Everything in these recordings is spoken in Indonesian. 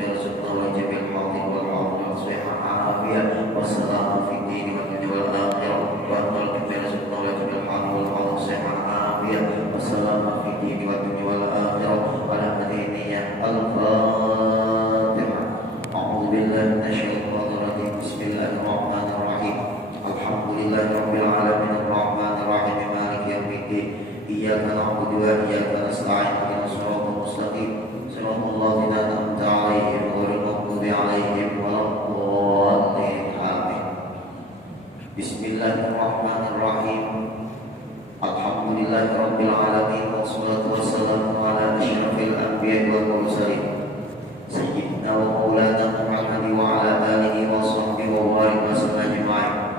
yarzuqna wa jabil hadir wal hadir wa sihah afiyah wa salamu fi dini wa dunya wal akhirah wa barik yarzuqna wa jabil hadir wal hadir wa sihah afiyah wa salamu fi dini wa dunya wal akhirah wa la hadiniyah al-fatihah. A'udzu billahi minasyaitonir rajim. Bismillahirrahmanirrahim. Alhamdulillahirabbil alamin arrahmanir rahim maliki yaumiddin. Iyyaka na'budu wa iyyaka nasta'in ihdinas siratal mustaqim siratal ladzina an'amta 'alaihim ghairil maghdubi 'alaihim waladdallin. Amin. Bismillahirrahmanirrahim. Alhamdulillahirabbil alamin wassalatu wassalamu ala asyrafil anbiya'i wal mursalin sayyidina wa maulana Muhammad wa ala alihi wa sahbihi wa barik wa sallam ajma'in.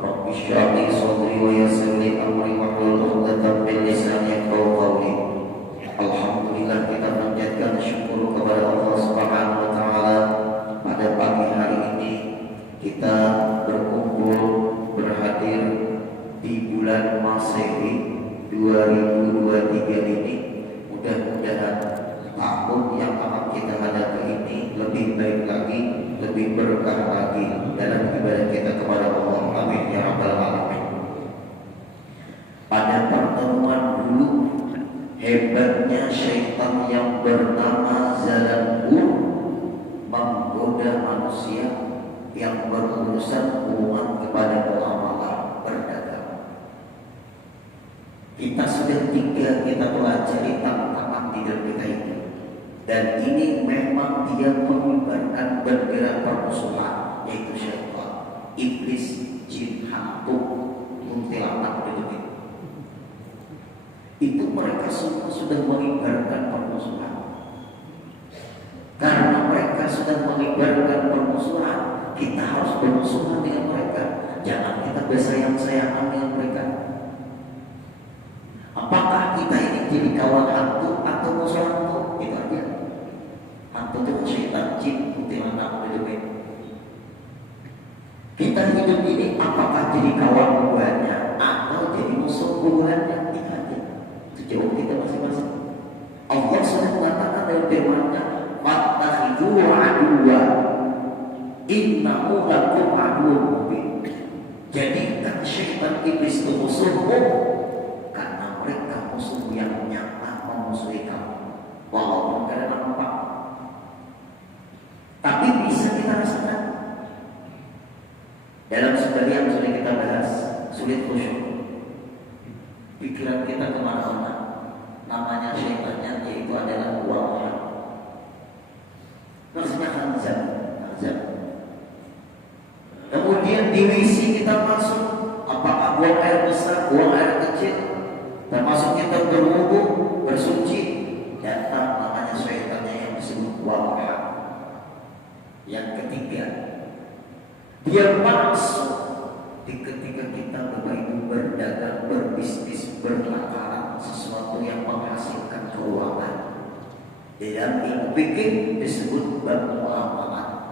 Rabbi shrah li sadri wa yassir li amri wahlul 'uqdatam min lisani yafqahu qawli. Alhamdulillah, kita panjatkan syukur kepada Allah Subhanahu wa taala. Pada pagi hari ini kita berkumpul berhadir di bulan Masehi 2023 ini. Mudah-mudahan tahun yang akan kita hadapi ini lebih baik lagi, lebih berkah lagi dalam ibadah kita kepada Allah. Amin ya rabbal alamin. Pada pertemuan dulu, hebatnya syaitan yang bernama Zalambur menggoda manusia yang berurusan hubungan kepada muamalah berdagang. Kita sudah kita pelajari tantangan di dalam kita ini, dan ini memang dia mengibarkan bendera permusuhan, yaitu syaitan, iblis, jin, hantu, kuntilanak di dunia. Itu mereka semua sudah mengibarkan permusuhan. Karena mereka sudah mengibarkan permusuhan, kita harus bermusuhan dengan mereka. Jangan kita bersayang-sayangan dengan mereka. Apakah kita ini jadi kawan hantu atau musuh hantu? Itu aja. Hantu itu syaitan, jin, kuntilanak di dunia. Kita hidup ini apakah jadi kawan buahnya atau jadi musuh buahnya? Itu aja. Itu jawab kita masing-masing. Allah sudah mengatakan dalam firman-Nya, "Fattakhidhu aduwwa innahu lakum aduwwun mubin." Jadikan syaitan iblis itu musuhmu, karena mereka musuh yang nyata memusuhi kamu, walaupun tidak nampak. Tapi bisa kita rasakan. Dalam sebagian sudah kita bahas, sulit khusyuk. Pikiran kita kemana-mana. Namanya syaitannya, yaitu adalah waham. Maksudnya hanzab. Kemudian di WC kita masuk, apakah buang air besar, buang air kecil, termasuk kita berwudu, bersuci, datang namanya syaitannya yang disebut waham. Yang ketiga, dia masuk di ketika kita Bapak Ibu berdagang, berbisnis, berlakaran, sesuatu yang menghasilkan keuangan. Di dalam ilmu fikih disebut bermuamalah.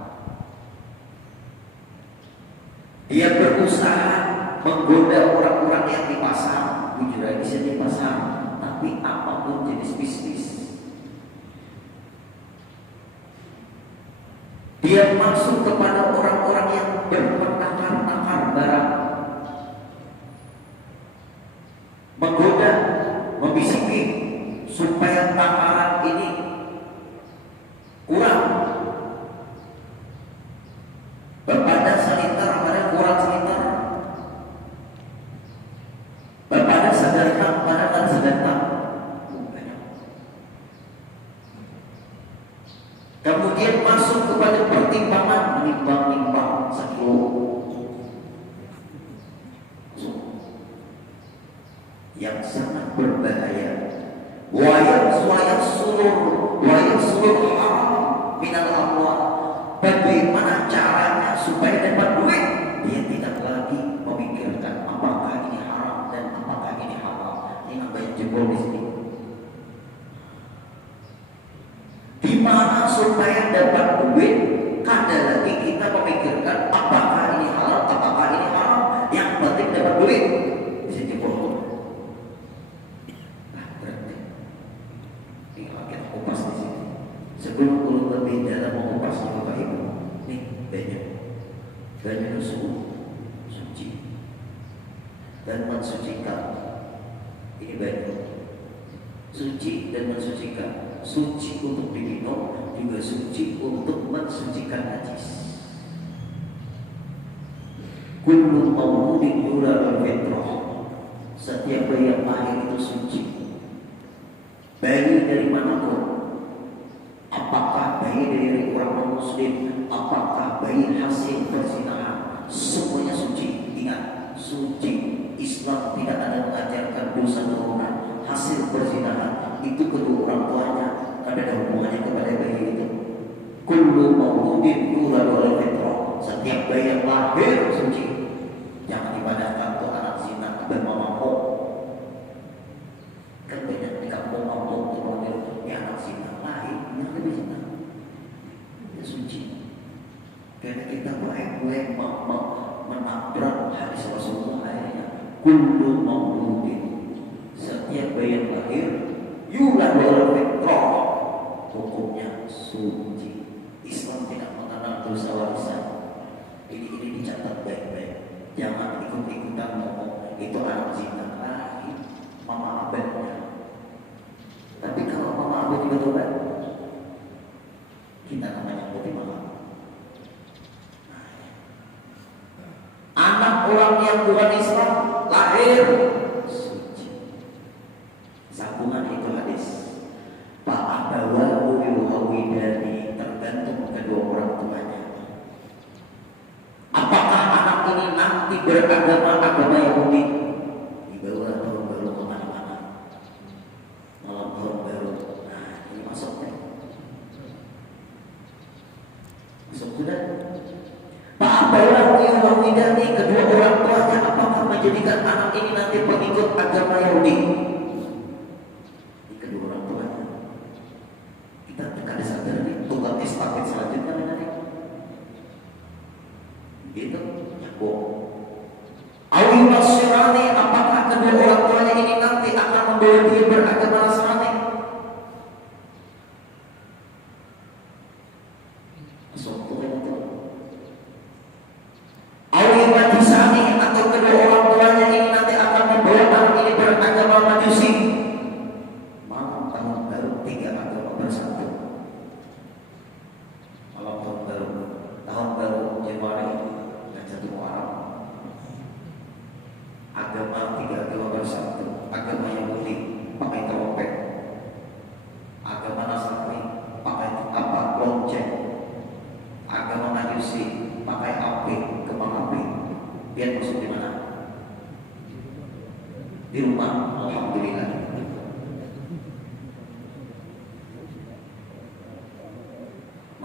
Dia berusaha menggoda orang-orang yang di pasar, jujur aja di pasar, tapi apapun jenis bisnis. Dia masuk kepada orang-orang yang berpenakar-nakar barang, menggoda, membisiki supaya takaran ini kurang. Berpada seliter, pada kurang seliter. Berpada sedatang, pada kan sedatang. Kemudian masuk kepada pertimbangan, menimbang-nimbang sekilo. Yang sangat berbahaya. Wayang sulur haram minal amwal. Bagaimana caranya supaya dapat duit? Dia tidak lagi memikirkan apakah ini haram dan apakah ini halal. Ini namanya jebol di sini. Di mana supaya dapat duit? Kadang lagi kita memikirkan apakah ini halal, apakah ini haram. Yang penting dapat duit. Bisa jebol. Nah, berarti tinggal kita kupas di sini. Sebelum turun lebih dalam mengupasnya Bapak Ibu. Nih banyak suci dan mensucikan. Ini banyak suci dan mensucikan. Suci untuk diminum, juga suci untuk mensucikan najis. Kullu mauludin yuladu fitrah. Setiap bayi yang lahir itu suci. Bayi dari manapun, apakah bayi dari orang non-muslim, apakah bayi hasil perzinahan, semuanya suci. Ingat, suci. Islam tidak ada mengajarkan dosa turunan. Hasil perzinahan itu kedua orang tuanya, karena ada hubungannya kepada bayi itu. Kullu mauludin yuladu fitrah. Setiap bayi yang lahir suci. Jangan ibadahkan tuh anak zina dan mampu. Kan banyak di kampung mampu tuh model ya anak zina lahir yang lebih zina. Ya suci. Karena kita baik-baik menabrak hadis Rasulullah akhirnya. Kullu mauludin. Setiap bayi yang lahir yuladu fitrah. Hukumnya suci. Islam tidak mengenal dosa warisan. Ini dicatat baik-baik. Jangan ikut-ikutan ngomong itu anak zina lahir mama abadnya. Tapi kalau mama abad juga tobat, kita namanya putih malam. Anak orang yang bukan Islam lahir suci. Sambungan itu hadis. Pak Abawa Uwihawidani, tergantung kedua orang tuanya. Apakah anak ini nanti beragama Yahudi? Dibawa tahun baru kemana-mana, malam tahun baru. Nah ini masuknya, masuk sudah. Pak Abawa Uwihawidani, kedua orang tuanya apakah menjadikan anak ini nanti pengikut agama Yahudi? Ini kedua orang tuanya. Kita ada sadar nih, tunggal estafet selanjutnya nanti. Gitu, nyambung. Awi Nasrani, apakah kedua orang tuanya ini nanti akan membawa dia beragama Nasrani? Masuk tuh itu. Awi Majusani, atau kedua orang tuanya ini nanti akan membawa anak ini beragama Majusi. Malam tahun baru 3 agama bersatu. Malam tahun baru Januari. Satu orang agama 3 agama bersatu. Agama Yahudi pakai trompet, agama Nasrani pakai lonceng, agama Majusi pakai api, kembang api. Biar masuk di mana? Di rumah. Alhamdulillah.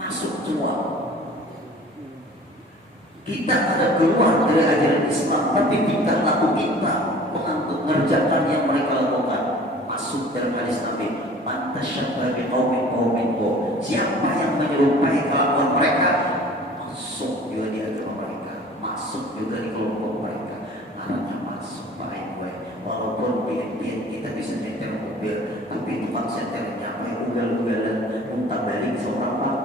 Masuk semua. Kita ada keluar dari ajaran Islam, tapi tingkah laku kita mengerjakan yang mereka lakukan. Masuk dalam hadis Nabi, man tasyabbaha biqaumin. Siapa yang menyerupai kelakuan mereka, masuk juga di agama mereka, masuk juga di kelompok mereka. Namanya masuk baik-baik. Walaupun dia kita bisa nyetir mobil, tapi tukang setirnya ugal-ugalan, muntah balik seorang pak.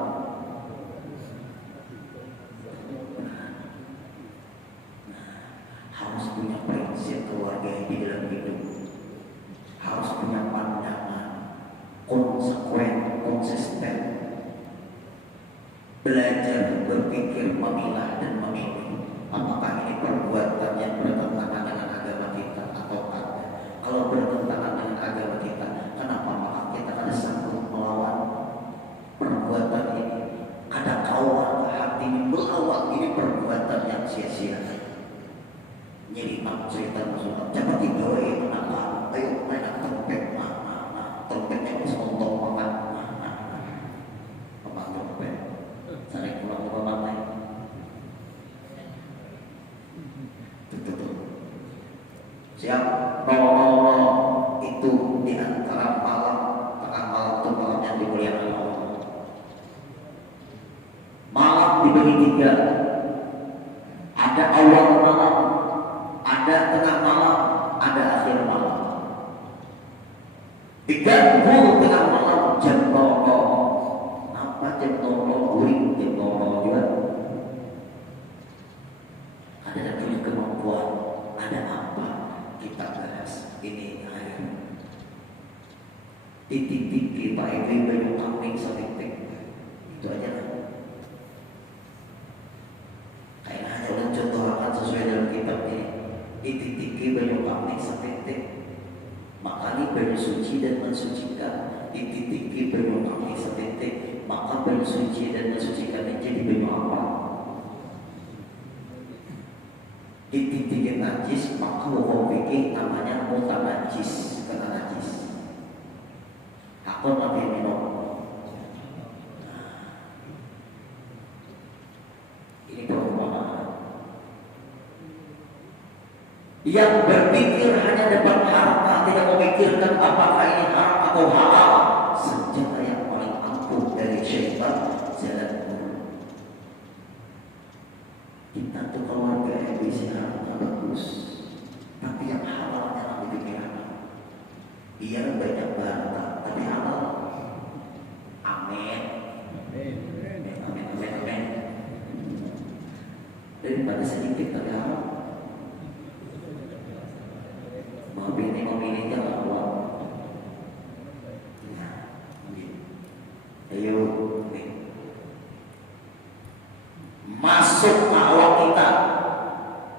Harus punya prinsip keluarga di dalam hidup, harus punya pandangan konsisten, belajar berpikir, memilah dan memilih. Apakah ini perbuatan yang bertentangan dengan agama kita atau tidak? Kalau bertentangan dengan agama kita, kenapa maka kita ada sanggup melawan perbuatan ini? Ada kawan hati melawan ini perbuatan yang sia-sia. Jadi cerita Rasulullah, jangan tidur kenapa? Ayo main trompet, trompetnya bisa untuk makan, apa trompet? Sering pulang ke rumah lain. Tuh. Siap? Itu di antara malam, tengah malam itu malam yang dimuliakan Allah. Malam dibagi 3. Ada awal malam, ada tengah malam, ada akhir malam. Diganggu tengah malam jam 00. Apa jam 00? Titik-titik Pak Ibu banyak kambing setik-tik. Itu aja kan. Kayak hanya udah contohkan sesuai dalam kitab ini. Titik-titik banyak kambing setik-tik. Maka bersuci dan mensucikan. Titik-titik banyak kambing setik-tik. Maka bersuci dan mensucikan jadi banyak apa? Titik-titik najis, maka hukum fikih namanya mutanajis, kena najis. Aku nanti minum. Ini perumpamaan. Yang berpikir hanya dapat harta, tidak memikirkan apakah ini haram atau halal, senjata yang paling ampuh dari syaitan jalan buruk. Kita tuh keluarga ABC harta bagus, tapi yang halalnya lebih pikiran. Biar banyak harta, tapi halal. Amin. Amin. Daripada sedikit tapi halal. Memilihnya Allah. Ayo, masuk awal kita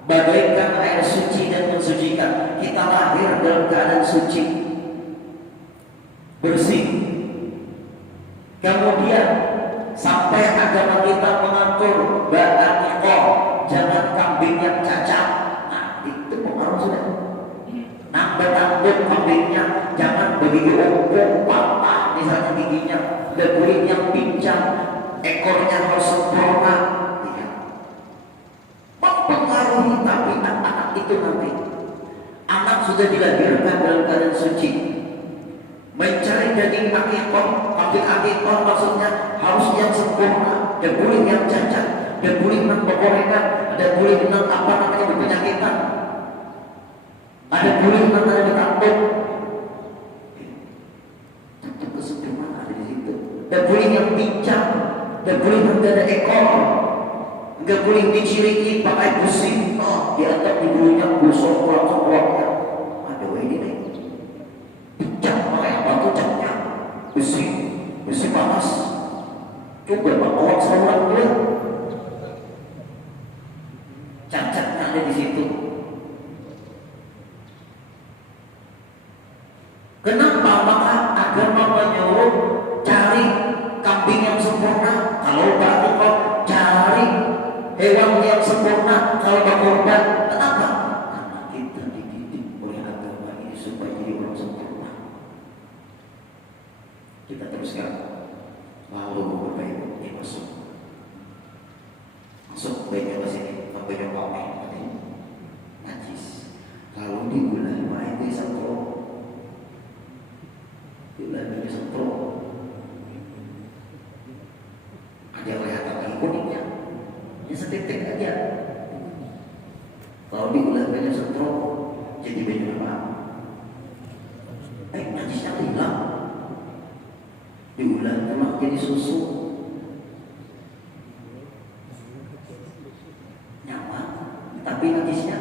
bagaikan air suci dan mensucikan. Kita lahir dalam keadaan suci, bersih. Kemudian sampai agama kita mengatur badan ekor, jangan kambing yang cacat. Nah, itu pengaruh sudah. Nambah-nambah kambingnya, jangan begigi ompong patah, misalnya giginya, dan kulit yang pincang, ekornya harus sempurna. Ya. Mempengaruhi tapi anak-anak itu nanti. Anak sudah dilahirkan dalam keadaan suci. Mencari daging akikah, kambing akikah maksudnya harus yang sempurna, dan kulit yang cacat, dan kulit yang bergorengan, dan kulit yang apa namanya berpenyakitan. Ada kulit yang ada takut, tentu kesempurnaan ada di situ. Dan kulit yang pincang, dan kulit yang ada ekor, enggak kulit diciriki pakai besi. Oh, di atas bulunya busuk kolak-kolaknya. Ada ini nih, pincang pakai apa tuh catnya? Besi panas. Coba bawa seorang dulu. Cacatnya ada di situ. Kenapa? Maka agama menyuruh cari kambing yang sempurna. Kalau batuk cari hewan yang sempurna. Kalau berkorban, kenapa? Karena kita dididik oleh agama ini supaya jadi orang sempurna. Kita teruskan. Lalu berbaik ini masuk baiknya ke sini, baiknya pakai najis. Kalau digulai main bisa pro. Lagi sempro, ada yang kelihatan lagi kuningnya, ya setik-tik aja. Kalau diulang banyak sempro, jadi banyak apa? Najisnya hilang. Diulang cuma jadi susu, nyaman, tapi najisnya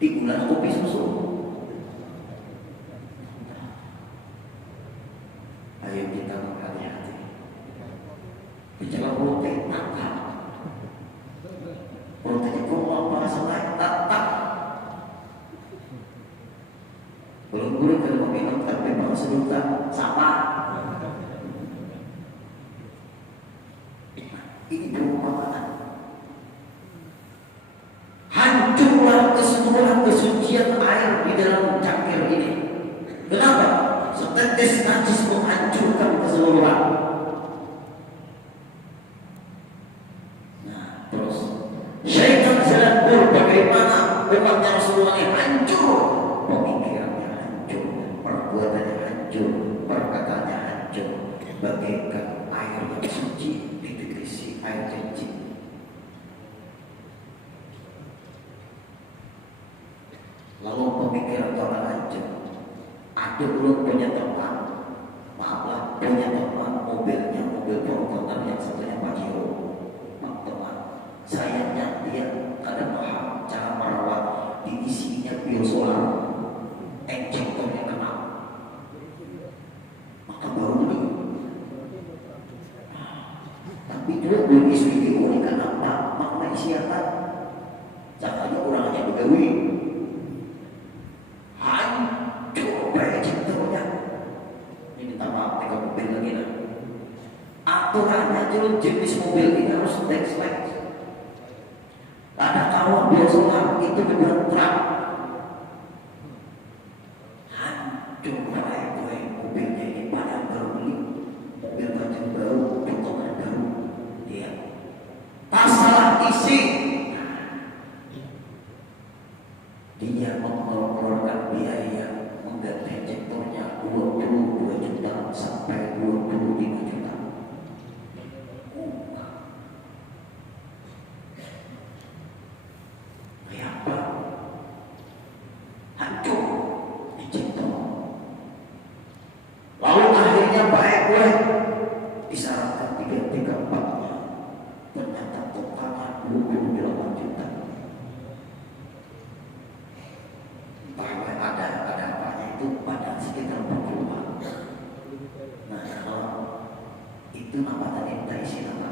diulang kopi susu. Ayo kita berhati-hati. Bicara protein makan. Protein itu apa selain tak. Belum kalau minum tapi makan sedutan sama. Ini perumpamaan. Hancurlah keseluruhan kesucian air di dalam cangkir ini. Kenapa? Setetes najis menghancurkan keseluruhan. Nah, terus syaitan jalan bagaimana umatnya Rasulullah ini hancur, pemikirannya hancur, perbuatannya hancur, perkataannya hancur, bagaikan air yang suci ditegesi air kencing. Lalu pemikiran orang hancur. Ada dulu punya teman, maaflah, punya teman mobilnya mobil perempuan yang satunya Pajero, teman. Sayangnya dia kadang mahal cara merawat, diisinya biosolar, engceng juga nulis video ini kenapa makna siapa caranya orang hanya begawi hancur baik cintonya. Ini minta maaf tiga mobil lagi nah. Aturannya dulu jenis mobil ini harus tax. Ada kawan biasa itu benar truk hancur baik mobilnya ini pada berbeli mobil baju baru potongan baru dia masalah isi dia mengeluarkan biaya mengganti injektornya 22 juta sampai 25 juta. Apa? Hancur injektor. Lalu akhirnya baik gue disarankan 334-nya ternyata totalnya 28 juta. Bahwa ada apanya itu pada sekitar 40-an. Nah kalau itu nama tadi kita isi nama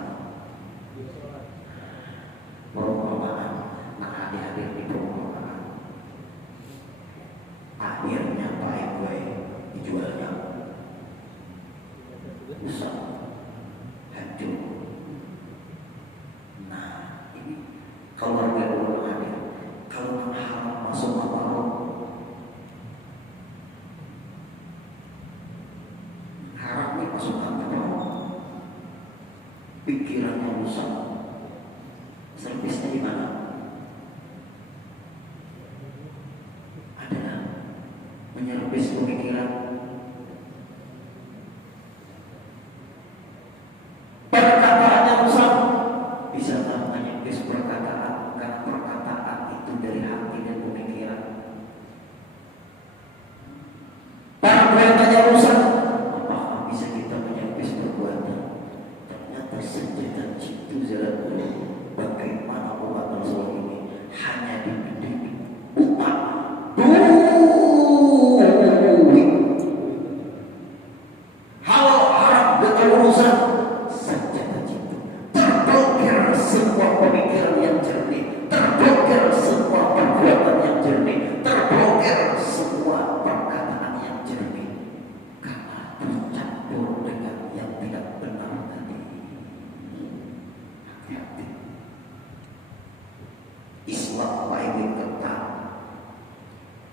perumpamaan. Nah hadir di perumpamaan akhirnya baik gue dijualnya besar hancur. Nah ini kalau harga orang hadir kalau haram masuk apa haramnya masukkan ke bawah pikirannya rusak. Servisnya di mana? Ada menyervis pemikiran. Perkataannya rusak. Bisa tak menyervis perkataan karena perkataan itu dari hati dan pemikiran. Perbuatannya rusak. Apakah bisa kita menyervis perbuatan? Ternyata senjata cintu jalan dulu. Bagaimana umat Rasul ini hanya dididik umat duit. Kalau harap dengan urusan senjata cinta terblokir semua pemikiran yang jernih, terblokir semua perbuatan yang jernih, terblokir semua perkataan yang jernih karena tercampur dengan yang tidak benar tadi. Hati-hati. Islam paling ketat.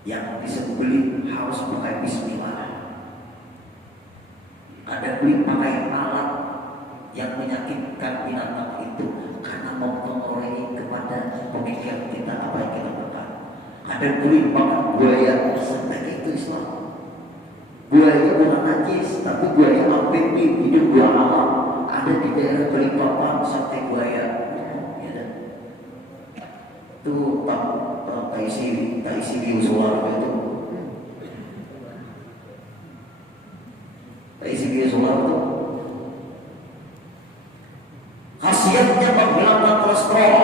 Yang disembelih harus pakai bismillah. Ada beli pakai alat yang menyakitkan binatang itu karena mempengaruhi kepada pemikiran kita apa yang kita makan. Ada beli makan buaya sampai itu Islam. Buaya bukan najis, tapi buaya amfibi hidup dua alam. Ada di daerah Balikpapan sampai buaya. Itu taisi biosolar itu. Taisi biosolar itu khasiatnya menghilangkan kolesterol.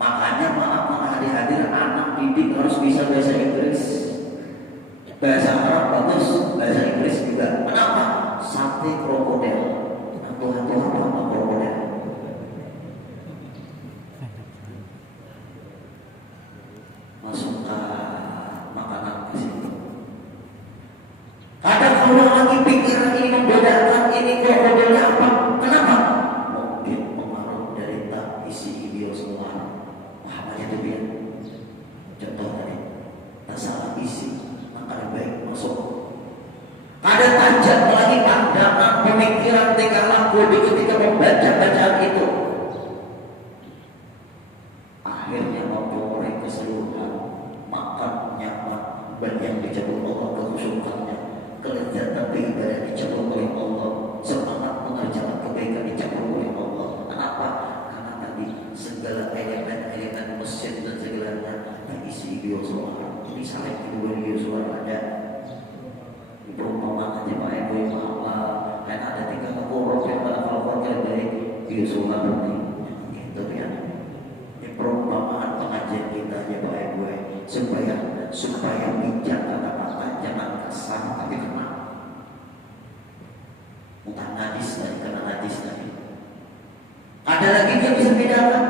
Makanya maaf hadir anak didik harus bisa bahasa Inggris, bahasa Arab bagus, bahasa Inggris juga. Kenapa? Sate krokodil. Hantu-hantu apa krokodil? Masukkan makanan ke situ. Kadang kalau lagi pikiran ini membedakan ini krokodilnya apa? Kenapa? Mungkin pengaruh dari tak isi video semua. Pahamnya itu dia. Contoh tadi, tak salah isi, maka lebih baik masuk. Ada tajam lagi pandangan pemikiran tingkah laku ketika membaca bacaan itu. Akhirnya memperoleh keseluruhan makan nyaman bagian dicabut Allah kekhusyukannya, kelezatan beribadah dicabut oleh Allah, semangat mengerjakan kebaikan dicabut oleh Allah. Kenapa? Karena tadi segala elemen-elemen mesin dan segalanya terisi biosolar. Ini saling kedua biosolar ada di perumpamaan aja Pak Ibu yang apa kan ada 3 korup yang kalau dari biosolar ini itu ya. Perumpamaan pengajian kita ya Pak Ibu supaya bijak kata-kata, jangan kasar tapi kena. Bukan najis dari kena najis yang bisa bedakan?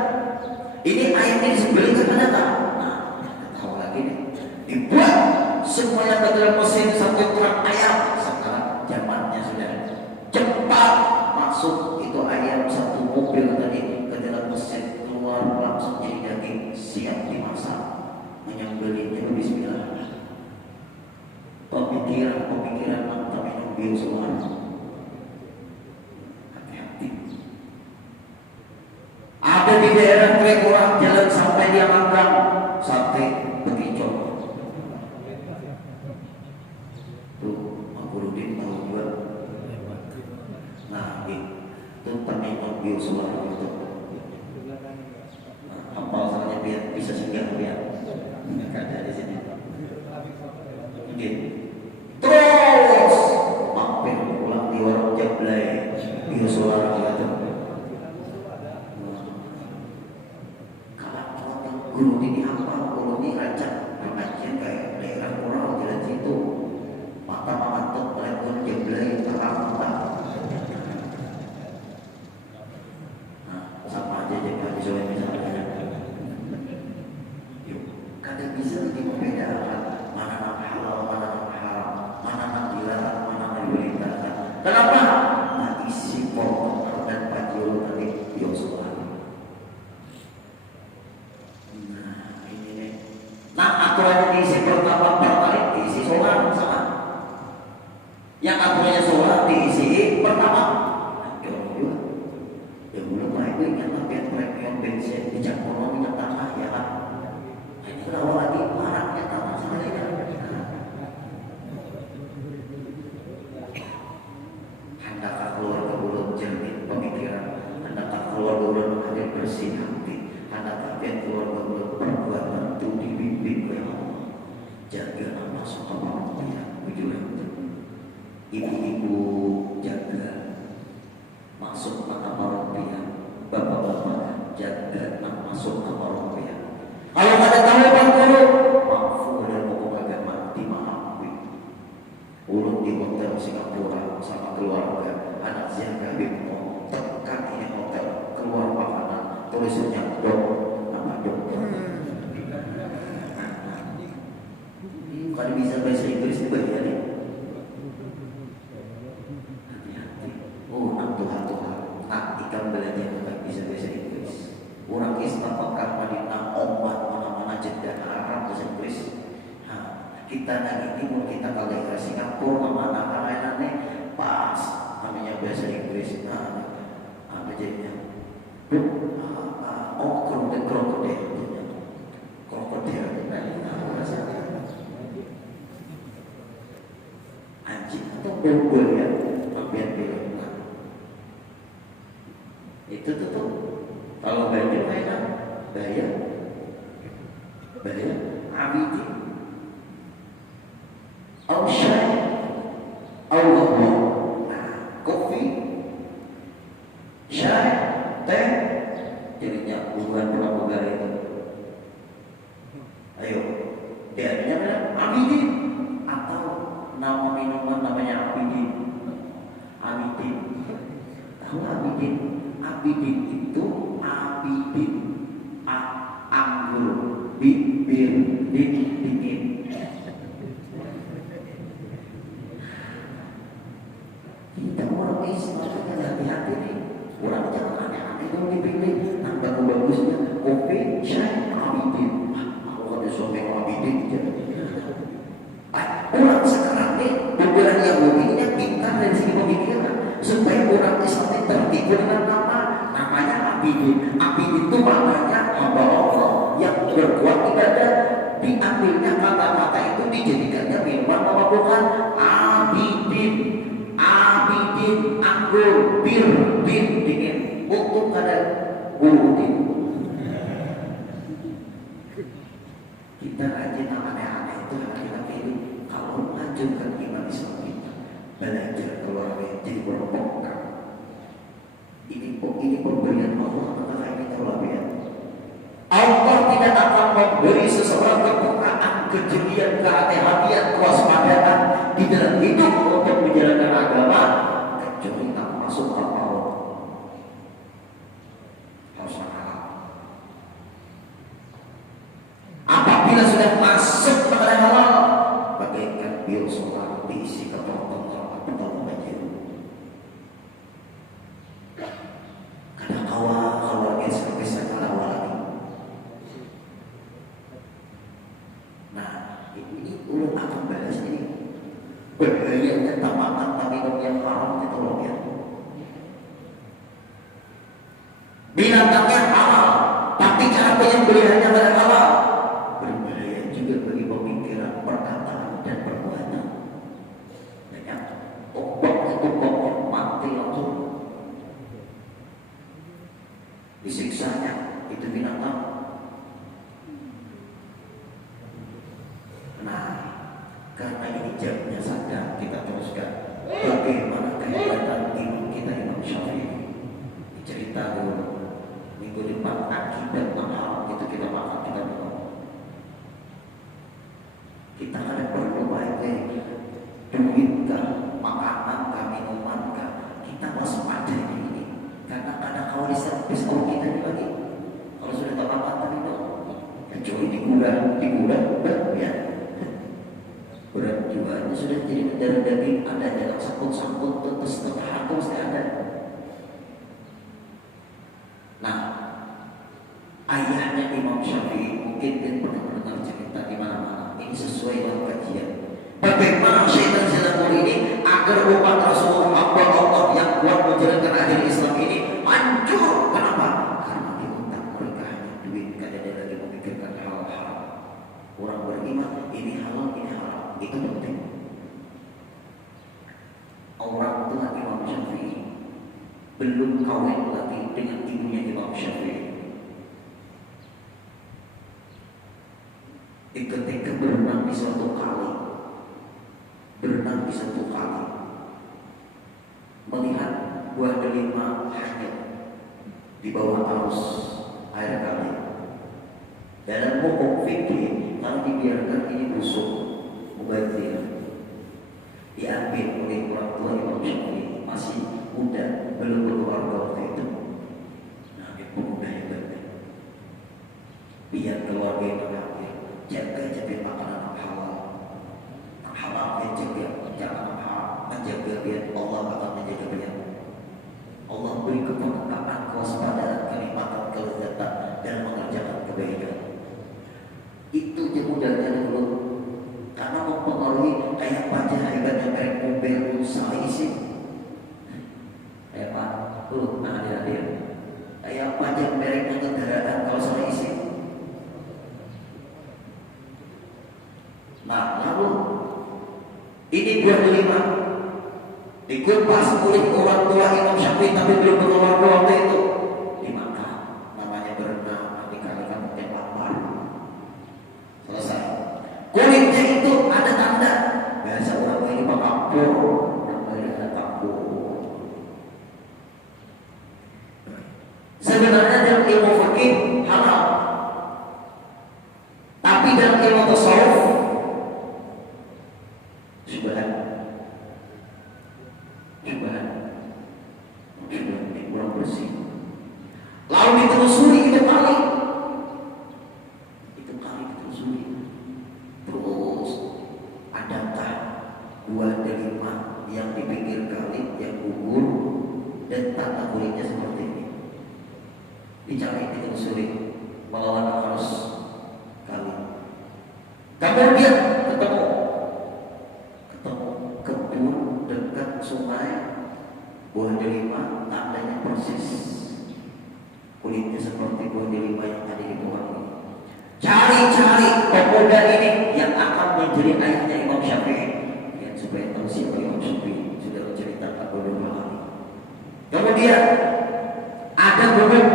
Ini ayamnya disembelih kan ada tak? Nah, tahu lagi nih. Dibuat semuanya ke dalam mesin sampai kurang ayam. Sekarang zamannya sudah cepat masuk itu ayam satu mobil tadi ke dalam mesin, keluar langsung jadi daging siap dimasak. Menyembelihnya bismillah. Pemikiran mantap minum bir semua. Hati-hati. Ada di daerah Trenggorak jalan sampai dia Manggang sate bekicot. Tuh, Makuludin tahu juga. Nah, itu terminal biosolar itu. Hafal soalnya biar bisa singgah biar ada di sini. Oke. Terus mampir pulang di warung Jablay biosolar gitu. Guru ini apa? Guru ini rancang pengajian kayak daerah Koral jalan situ. Mata mantuk melempar Jablay terang mata. Nah, sama aja Pak Jokowi misalnya. Yuk, kadang bisa lagi membedakan mana nama halal, mana nama haram, mana nama dilarang, mana nama diperintahkan. Kenapa? Nah, isi pokok dan pajul tadi biosolar. Aturannya diisi pertama pertama diisi solar sama. Yang aturannya solar diisi pertama. Ya belum lagi ingat yang premium bensin dicampur minyak tanah ya kan. Ini kenapa lagi maraknya tanah sekali kan? Hendaklah keluar ke mulut jernih pemikiran, hendaklah keluar ke mulut hadir bersih hati, hendaklah keluar ke mulut perbuatan itu dibimbing oleh Allah. Jaga nama sopan dia tujuan itu. Ibu-ibu jaga masuk nama rupiah, bapak-bapak jaga nama masuk nama rupiah. Kalau ada tahu bang guru, maafkan dan pokok agama dimaafkan. Urut di hotel Singapura sama keluarga, anak siaga bingung, tekan ini hotel, keluar makanan, tulisannya dok, nama dokter. Kalau bisa bahasa Inggris juga ya nih. Hati-hati. Oh, Tuhan, ikan belajar nggak bisa bahasa Inggris. Orang Islam Mekah Madinah obat mana-mana jeda Arab bahasa Inggris. Nah, kita lagi timur kita kalau ke Singapura mana lainnya pas namanya bahasa Inggris. Nah, apa jadinya? Krokodil. Anjing atau bogor ya, mampir film. Itu tuh kalau baju kayak bayar abidi Ausyai Allah. Nah, kopi syai teh jadinya hubungan pramugari itu. Ayo diartinya kan abidin atau nama minuman namanya abidin. Tahu abidin? Abidin itu abidin anggur bibir dingin. Kita orang Islam kan hati-hati nih. Orang jangan aneh-aneh dong dipilih. Nah, bagusnya kopi syai abidin. Aku ada suami abidin jadi. Orang sekarang nih bukan Yahudi ini pintar dari segi pemikiran supaya orang Islam ini tertipu dengan namanya abidin. Abidin itu maknanya hamba Allah yang berbuat ibadah. Diambilnya kata-kata itu dijadikannya minuman apa bukan? Abidin anggur bir dingin untuk kada guludin. Kita rajin aneh-aneh itu laki-laki ini kalau mengajukan iman Islam kita belajar keluarga jadi berpokok. Ini pemberian Allah apakah ini terlalu. Allah tidak akan memberi seseorang kepekaan, kejelian, kehati-hatian, kewaspadaan di dalam hidup untuk menjalankan agama kecuali tak masuk akal. Harus tiba-tiba itu sudah jadi mendarah daging, ada dalam sangkut-sangkut, tentu setengah harga mesti ada. Nah, ayahnya Imam Syafi'i mungkin dia pernah mendengar cerita di mana-mana. Ini sesuai dengan kajian. Bagaimana syaitan Zalabur ini agar umat Rasulullah hamba Allah yang kuat menjalankan agama Islam ini hancur. Kenapa? Karena di otak mereka hanya duit, tidak ada lagi memikirkan hal haram. Orang beriman ini halal, ini haram, itu penting. Orang tua Imam Syafi'i belum kawin lagi dengan ibunya Imam Syafi'i. Ketika berenang di suatu kali, melihat buah delima hanyut di bawah arus air kali. Dalam hukum fikih, kalau dibiarkan ini busuk, mubazir, diambil oleh orang tua Imam Syafi'i, masih muda, belum berkeluarga waktu itu. Nah, ini pemuda hebatnya. Biar keluarga itu mengambil, jaga makanan halal. Halal dia jaga, jangan haram, menjaga biar Allah akan menjaga biar. Allah beri kepekaan, kewaspadaan, kenikmatan, kelezatan, dan mengerjakan kebaikan. Itu mudahnya dulu, karena mempengaruhi kayak pajak hebatnya merek mobil usaha isi. Kayak apa? Nah hadir. Kayak pajak mereknya kendaraan kalau salah isi. Nah lalu ini buah delima dikupas oleh orang tua Imam Syafi'i tapi belum berkeluarga waktu itu. Dimakan, namanya berenang, dikalikan pakai lapar. Selesai. Kulitnya itu ada tanda. Biasa orang ini kapur, namanya ada kapur. Sebenarnya dalam ilmu fikih halal, tapi dalam ilmu tasawuf kurang bersih. Lalu ditelusuri itu kali ditelusuri. Terus adakah buah delima yang di pinggir kali yang gugur dan tata kulitnya seperti ini? Dicari, ditelusuri melawan arus kali. Kemudian ketemu kebun dekat sungai, buah delima tandanya persis, kulitnya seperti buah delima yang tadi di bawah ini. Cari pemuda ini yang akan menjadi ayahnya Imam Syafi'i, ya, supaya tahu siapa Imam Syafi'i. Sudah menceritakan beberapa kali. Kemudian ada kebun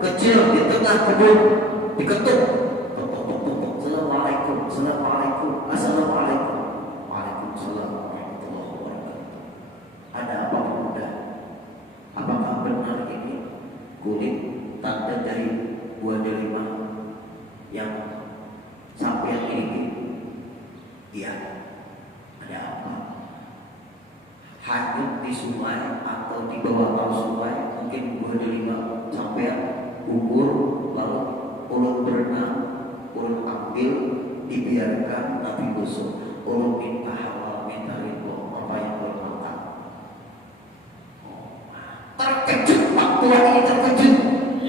kecil di tengah kebun, diketuk. Assalamualaikum. Assalamualaikum. Waalaikumsalam warahmatullahi wabarakatuh. Ada apa pemuda? Apakah benar ini kulit tanda dari buah delima yang sampai ini? Iya. Ada apa? Hanyut di sungai atau di bawah arus sungai, mungkin buah delima sampai gugur, lalu ulun berenang, ulun ambil, dibiarkan tapi busuk. Ulun minta halal, minta ridho, apa yang ulun makan. Terkejut, waktu ini terkejut.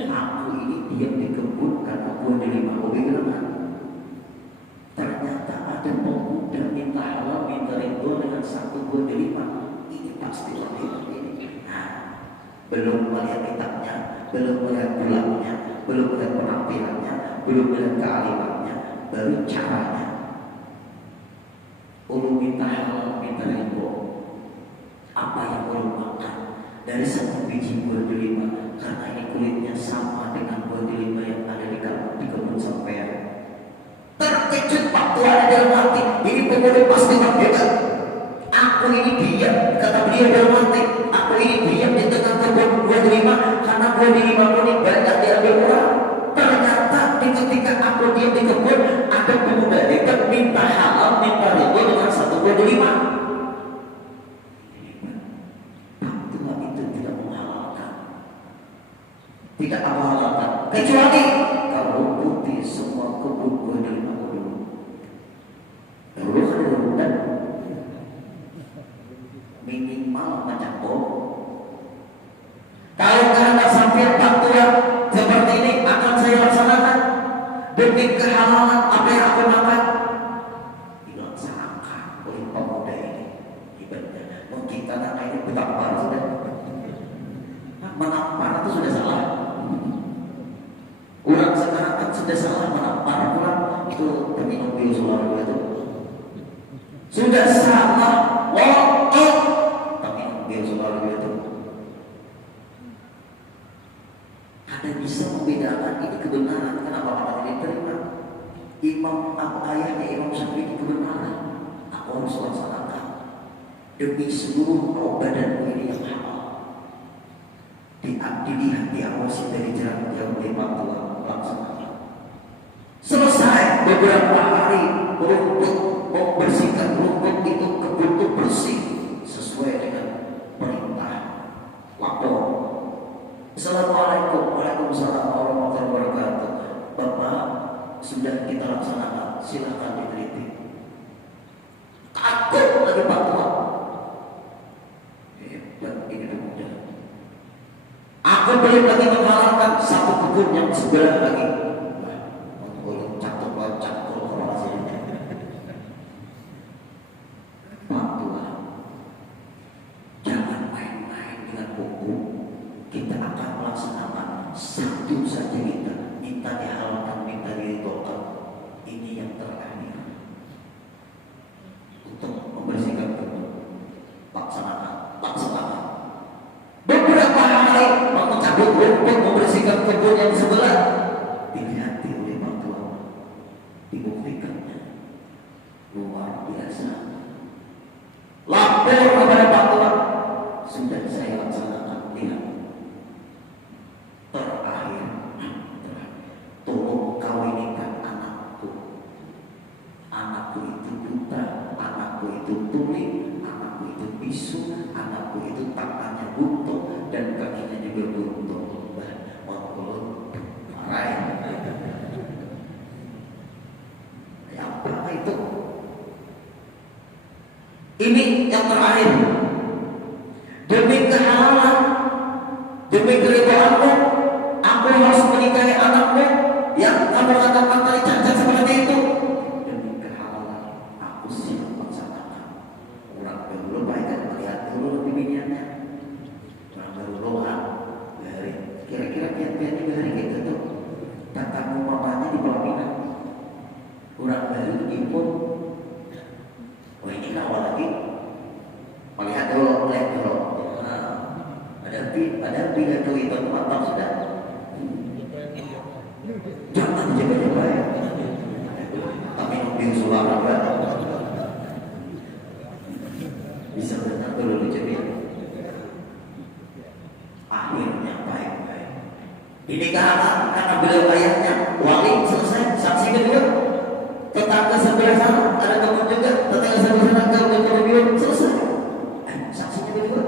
Aku ini diam di kebun karena buah delima. Ternyata ada pemuda minta halal, minta ridho dengan satu buah delima. Ini pasti lahir ini. Nah, belum melihat kitabnya, belum melihat pulangnya, belum melihat penampilannya, belum melihat kealimannya, baru caranya. Ulun minta halal, minta ridho. Apa yang ulun makan dari satu biji buah delima, karena ini kulitnya sama dengan buah delima yang ada di kebun sampean. Terkejut Pak Tuhan dalam hati, ini pemuda pasti hebat. Aku ini diam, kata beliau dalam hati, aku ini diam di tengah kebun buah delima karena buah delima ini banyak diambil orang. Ternyata ketika aku diam di kebun, ada pemuda hebat minta halal, minta ridho dengan satu buah delima. Tidak menghalalkan kecuali kalau putih semua kebun buah delima dulu. Dulu kan ada hutan, malah macam bom. Kalau kehendak sampai fatwa seperti ini akan saya laksanakan demi kehalalan apa yang aku makan, dilaksanakan oleh pemuda ini. Ibadah mungkin karena ini betampar sudah, menampar itu sudah salah. Orang sekarang kan sudah salah menampar orang itu peminum biosolar itu sudah salah. Peminum biosolar itu ada bisa membedakan ini kebenaran. Kenapa maka tidak diterima? Imam ayahnya Imam Syafi'i kebenaran aku harus laksanakan demi seluruh badanku ini yang halal. Dilihat, diawasi dari jarak jauh dari fatwa, laksanakan. Selesai beberapa hari rumput membersihkan rumput itu kebun itu bersih sesuai dengan perintah lapor. Assalamualaikum warahmatullahi wabarakatuh. Bapak sudah kita laksanakan, silakan diteliti. Takut lagi fatwa. Hebat ini pemuda. Aku belum lagi menghalalkan satu kebun yang sebelah lagi. Boleh catur kalau hasilnya. Fatwa. Jangan main-main dengan hukum. Kita akan melaksanakan satu saja kita minta dihalalkan, minta diridhokan. Ini yang terakhir untuk membersihkan kebun. Laksanakan. Beberapa hari mencabut rumput, membersihkan kebun yang sebelah, dilihat oleh fatwa, dibuktikannya luar biasa. Lapor kepada fatwa, sudah saya laksanakan. Lihat. Terakhir, tolong kawinkan anakku. Anakku itu buta, anakku itu tuli, anakku itu bisu, anakku itu tangannya buntung dan kakinya juga buntung. Marah. Ya apa itu? Ini yang terakhir. Demi kehalalan, demi keridhaanmu, aku harus menikahi anakmu yang kamu katakan tadi cacat seperti itu. Demi kehalalan, aku siap melaksanakan. Orang dulu baik kan melihat dulu biniannya. Orang dulu dari kira-kira kiat-kiatnya dari gitu tuh. Tatamu mamanya di pelaminan. Orang baru impun. Oh ini awal lagi. Melihat dulu. Ada pidato itu mantap sudah. Jangan jaga-jaga ya. Tapi mobil suara bisa benar dulu dijaga. Akhirnya baik-baik. Ini karena beliau ayahnya wali selesai, saksi kedua. Tetangga sebelah sana ada kebun juga, tetangga sebelah sana ada kebun selesai. Saksinya kedua.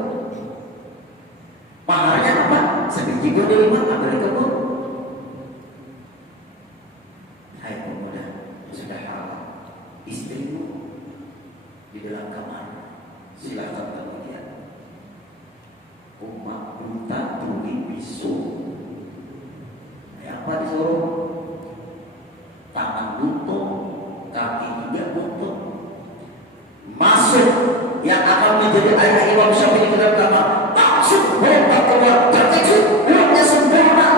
Maharnya apa? Sebiji gua dari mana? Dari kebun. Hai pemuda, sudah halal. Istrimu di dalam kamar. Silakan kemudian. Umat buta tuli bisu. Apa disuruh? Tangan buntung, kaki juga buntung. Masuk yang akan menjadi ayah Imam Syafi'i ke dalam kamar. Masuk, lompat keluar, terkejut, uangnya sempurna.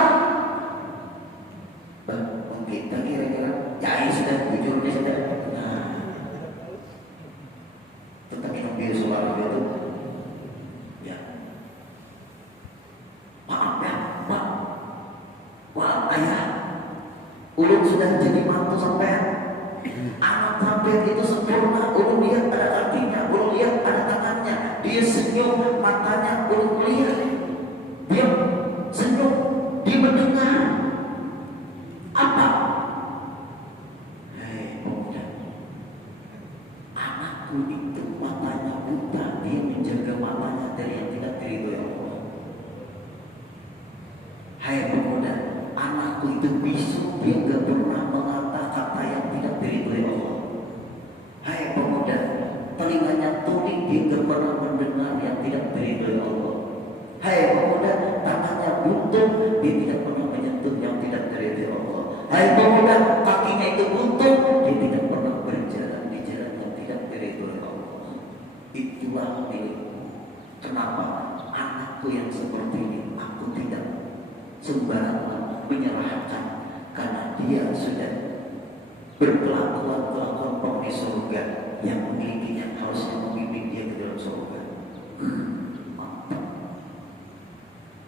Kita kira-kira, ya ini sudah jujur dia sudah. Nah, tentang minum bir suara itu, ya. Maaf ya, Pak. Wah, ayah, ulun sudah jadi mantu sampean. Anak sampean itu sempurna. Ulun lihat ada kakinya, ulun lihat ada tangannya. Dia senyum, matanya ulun lihat. Dia senyum, dia mendengar. Apa? Hei pemuda, anakku itu matanya buta. Dia menjaga matanya dari yang tidak diridhoi Allah. Hai pemuda, anakku itu bisu. Dia gak pernah mengata kata yang tidak diridhoi Allah. Hai pemuda, telinganya tuli. Dia gak pernah mendengar yang tidak buntung, dia tidak pernah menyentuh yang tidak dari Allah. Hai pemuda, kakinya itu buntung, dia tidak pernah berjalan di jalan yang tidak dari Allah. Itulah milikmu. Kenapa? Anakku yang seperti ini aku tidak sembarangan menyerahkan, karena dia sudah berkelakuan penghuni surga, yang memilikinya harusnya membimbing dia ke dalam surga.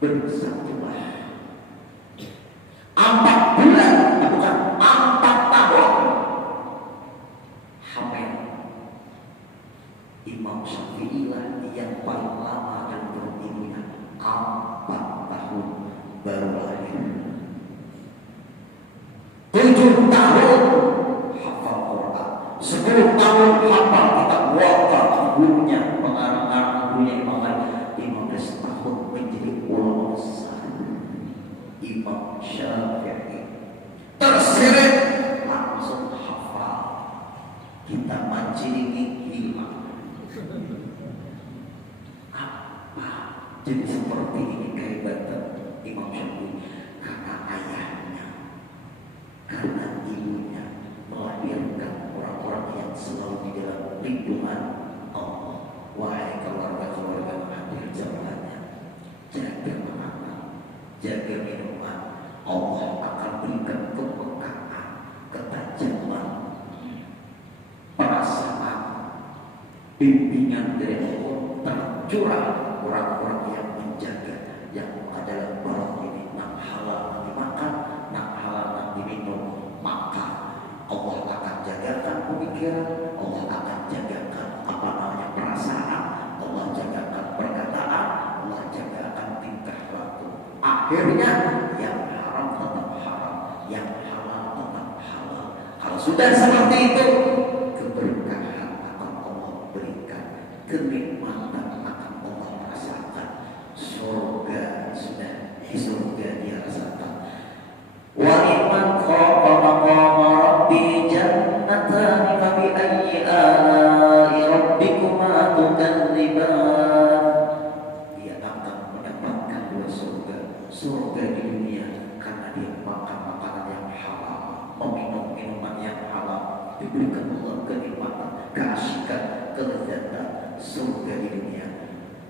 Bersatulah 4 bulan, bukan 4 tahun. Hamil. Imam Syafi'i lah yang paling lama dan beribunya 4 tahun baru lahir. 7 tahun hafal Quran, 10 tahun hafal kitab Muwatta, gurunya pengarang gurunya Imam Malik, 15 tahun menjadi ulama besar Imam Syafi'i. Terseret langsung hafal, kita mancing hilang. Apa jadi seperti ini kehebatan Imam Syafi'i? Karena ayahnya, karena ibunya melahirkan orang-orang yang selalu di dalam lindungan Allah. Wahai keluarga-keluarga yang hadir jawabannya, jaga makanan, jaga minuman, Allah akan berikan kepekaan, ketajaman, perasaan, bimbingan dari Allah tercurah orang-orang yang menjaga, yang adalah barang ini nak halal dimakan, nak halal nak diminum, maka Allah akan jagakan pemikiran, Allah akan jagakan apa namanya perasaan, Allah jagakan perkataan, Allah jagakan tingkah laku. Akhirnya yang haram tetap haram, yang halal tetap halal. Kalau sudah seperti itu, keberkahan akan Allah berikan, kenikmatan akan Allah rasakan, surga sudah di surga dia rasakan. Wa liman khafa maqama rabbi jannatan fa bi ayyi ala'i rabbikuma tukadziban. Dia akan mendapatkan 2 surga. Surga di dunia karena dia makan makanan yang halal, meminum minuman yang halal, diberikan Allah kenikmatan, keasyikan, kelezatan surga di dunia.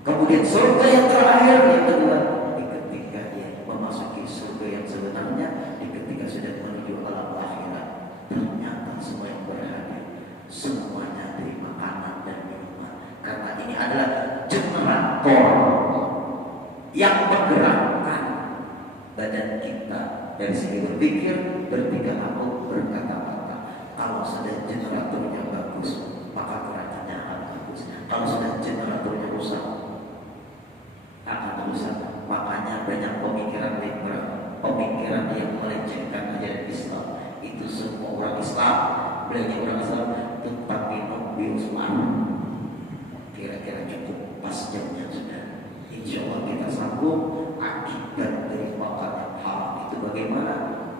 Kemudian surga yang terakhir, yang kedua, ketika dia memasuki surga yang sebenarnya, ketika sudah menuju alam akhirat, ternyata semua yang berhadir semuanya dari makanan dan minuman, karena ini adalah generator yang menggerakkan badan kita dari segi berpikir, bertingkah laku, berkata-kata. Kalau sudah generatornya bagus, maka gerakannya akan bagus. Kalau sudah generatornya rusak, akan rusak. Makanya banyak pemikiran liberal, pemikiran yang melecehkan ajaran Islam. Itu semua orang Islam, belajar orang Islam tentang minum biusman. Kira-kira cukup pas jamnya sudah. Insya Allah kita sanggup. Akibat dari makan yang haram itu bagaimana?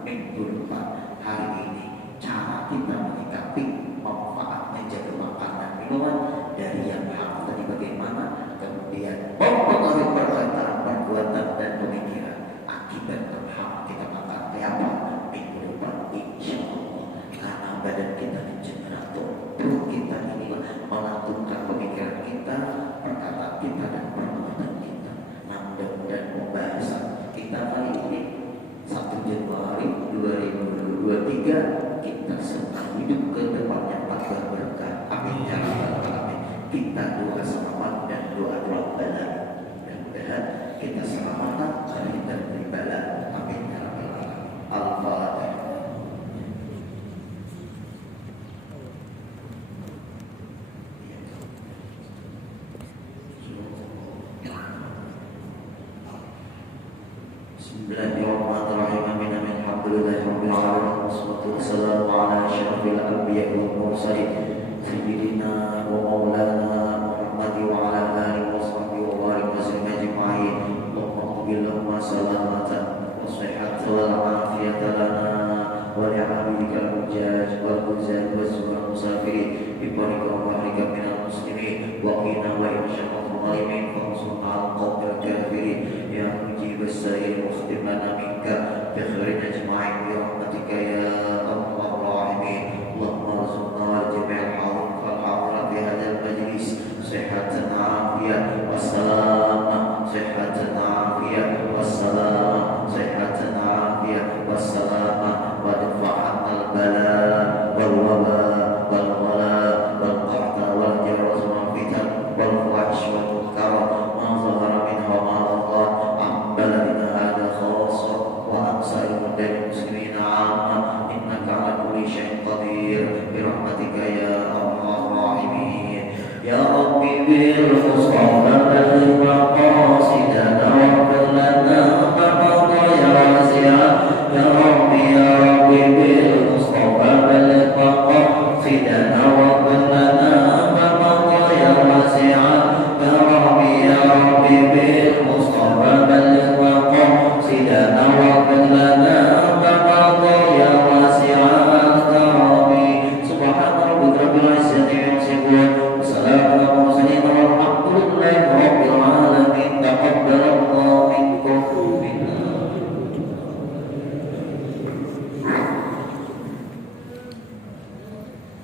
Minggu depan, hari ini, cara kita menyikapi manfaatnya jaga makanan minuman dari yang haram tadi bagaimana? Kemudian mempengaruhi perkataan, perbuatan dan pemikiran. Akibat haram kita makan kayak apa? Minggu depan, insya Allah. Karena badan kita di generator, perut kita ini melantunkan pemikiran kita, perkataan kita dan perbuatan kita. Nah, mudah-mudahan pembahasan kita kali ini 1 Januari 2023 kita sedang hidup ke depannya tanpa berkah. Amin ya rabbal alamin. Kita doa selamat dan doa bala. Mudah-mudahan kita selamat dari bala. Amin ya rabbal alamin. Al-Fatihah. Bismillahirrahmanirrahim. Amin amin. Alhamdulillahirabbil alamin. Wassalatu wassalamu ala asyrafil anbiya'i wal mursalin sayyidina wa maulana Muhammad wa ala alihi